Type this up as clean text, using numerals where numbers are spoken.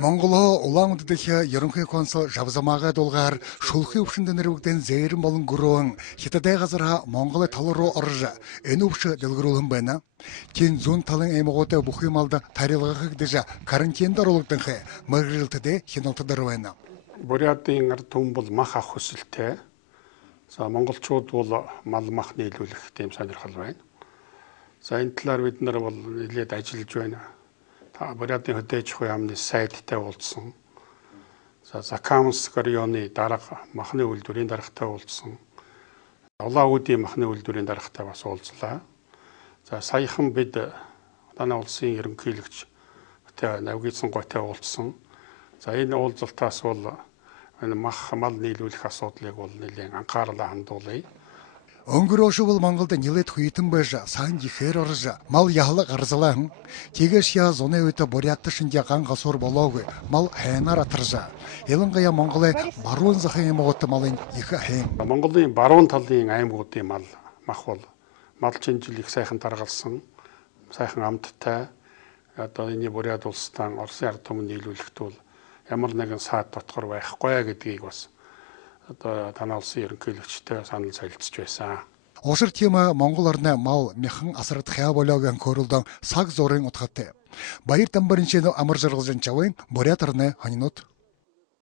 Монголоо Улаан-Уддынхаа ерөнхий консул Жавзамаагаа дулгаар шулхын өвчнөд нэрвэгдэн зээрэн болон гөрөөн хятадын газараа Монголын тал руу орж энэ өвч дэлгэрүүлэн байна. Чин зүүн талын эмгуудаа бүх юмалд тарилгахыг дэжа карантинд оруулагдах мэргэлтэд хяналтад байна. Бурятын ард түмэн бол мах авах хүсэлтэй. За монголчууд бол мал мах нийлүүлэх тийм сонирхол байна. За энэ талаар бид нар бол нэлээд ажиллаж байна. Бурятын хөдөөж ах яамны сайдтай уулзсан. За Закамск районы дарга махны үйлдвэрийн даргатай уулзсан. Улаан-Удын махны үйлдвэрийн даргатай бас уулзлаа. За саяхан бид танай улсын ерөнхийлөгч навигдсан гойтой уулзсан. За энэ уулзалтаас бол энэ мах мал нийлүүлэх асуудлыг бол нэлээд анхаарлаа хандуулъя. Өнгөрөөшөө бол Монголд нэлээд хүйтэн байж сайн ихээр орж мал яхалга гарзалаа. Тийгээс яа зуны үед Бурят шинжээ ган гасуур болоогүй мал хайнаар атаржаа. Ялангуяа Монголын баруун захын аймагт малын их хайн. Монголын баруун талын аймагуудын мах бол мал чинжил их сайхан таргалсан, сайхан амттай. Одоо энэ Бурят улстай Оросын ард түмэн нийлүүлэхэд бол ямар нэгэн саад дотгор байхгүй гэдгийг бас одоо танай улсын ерөнхийлөгчтэй санал солилцож байсан. Ошир тема Монгол орны мал мяхан асрагдах яа болоогийн көрөлдөн саг зурын утгатай. Баяр дамбарын шинэ амар жаргалжин чавын Бурят орны ханинууд